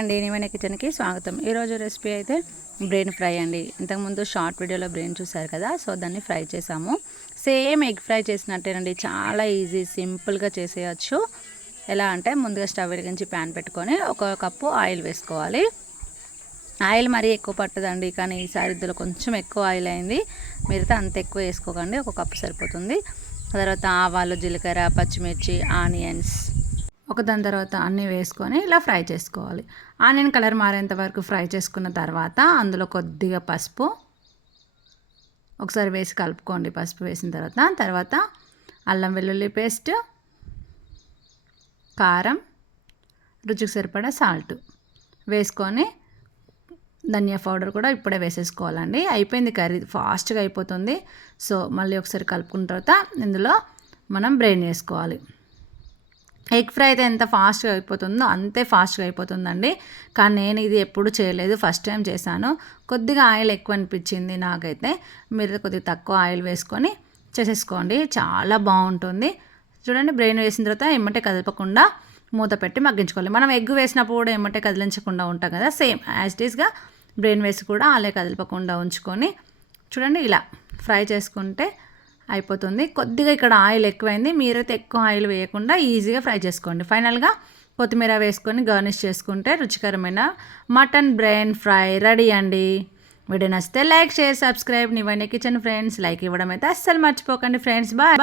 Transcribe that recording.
అండి నివెన కిచెన్కి స్వాగతం. ఈరోజు రెసిపీ అయితే బ్రెయిన్ ఫ్రై అండి. ఇంతకుముందు షార్ట్ వీడియోలో బ్రెయిన్ చూసారు కదా సో దాన్ని ఫ్రై చేసాము. సేమ్ ఎగ్ ఫ్రై చేసినట్టేనండి చాలా ఈజీ సింపుల్గా చేసేయచ్చు. ఎలా అంటే ముందుగా స్టవ్ వెలిగించి ప్యాన్ పెట్టుకొని ఒక కప్పు ఆయిల్ వేసుకోవాలి. ఆయిల్ మరీ ఎక్కువ పట్టదండి కానీ ఈసారి ఇందులో కొంచెం ఎక్కువ ఆయిల్ అయింది. మిగతా అంత ఎక్కువ వేసుకోకండి ఒక కప్పు సరిపోతుంది. తర్వాత ఆవాలు జీలకర్ర పచ్చిమిర్చి ఆనియన్స్ ఒక దాని తర్వాత అన్నీ వేసుకొని ఇలా ఫ్రై చేసుకోవాలి. ఆనియన్ కలర్ మారేంత వరకు ఫ్రై చేసుకున్న తర్వాత అందులో కొద్దిగా పసుపు. ఒకసారి వేసి కలుపుకోండి పసుపు వేసిన తర్వాత. తర్వాత అల్లం వెల్లుల్లి పేస్ట్ కారం రుచికి సరిపడా సాల్ట్ వేసుకొని ధనియా పౌడర్ కూడా ఇప్పుడే వేసేసుకోవాలండి. అయిపోయింది కర్రీ ఫాస్ట్గా అయిపోతుంది. సో మళ్ళీ ఒకసారి కలుపుకున్న తర్వాత ఇందులో మనం బ్రెయిన్ వేసుకోవాలి. ఎగ్ ఫ్రై అయితే ఎంత ఫాస్ట్గా అయిపోతుందో అంతే ఫాస్ట్గా అయిపోతుందండి. కానీ నేను ఇది ఎప్పుడు చేయలేదు. ఫస్ట్ టైం చేశాను. కొద్దిగా ఆయిల్ ఎక్కువ అనిపించింది నాకైతే. మీరు కొద్దిగా తక్కువ ఆయిల్ వేసుకొని చేసేసుకోండి. చాలా బాగుంటుంది. చూడండి బ్రెయిన్ వేసిన తర్వాత ఏమంటే కదపకుండా మూత పెట్టి మగ్గించుకోవాలి. మనం ఎగ్ వేసినప్పుడు కూడా ఏమంటే కదిలించకుండా ఉంటాం కదా. సేమ్ యాజ్ టీస్గా బ్రెయిన్ వేసి కూడా అలా కదలపకుండా ఉంచుకొని చూడండి ఇలా ఫ్రై చేసుకుంటే అయిపోతుంది. కొద్దిగా ఇక్కడ ఆయిల్ ఎక్కువైంది. మీరైతే ఎక్కువ ఆయిల్ వేయకుండా ఈజీగా ఫ్రై చేసుకోండి. ఫైనల్గా కొత్తిమీర వేసుకొని గార్నిష్ చేసుకుంటే రుచికరమైన మటన్ బ్రెయిన్ ఫ్రై రెడీ అండి. వీడియో నచ్చితే లైక్ షేర్ సబ్స్క్రైబ్. నివ్వండి కిచెన్ ఫ్రెండ్స్ లైక్ ఇవ్వడం అయితే అస్సలు మర్చిపోకండి ఫ్రెండ్స్. బాయ్.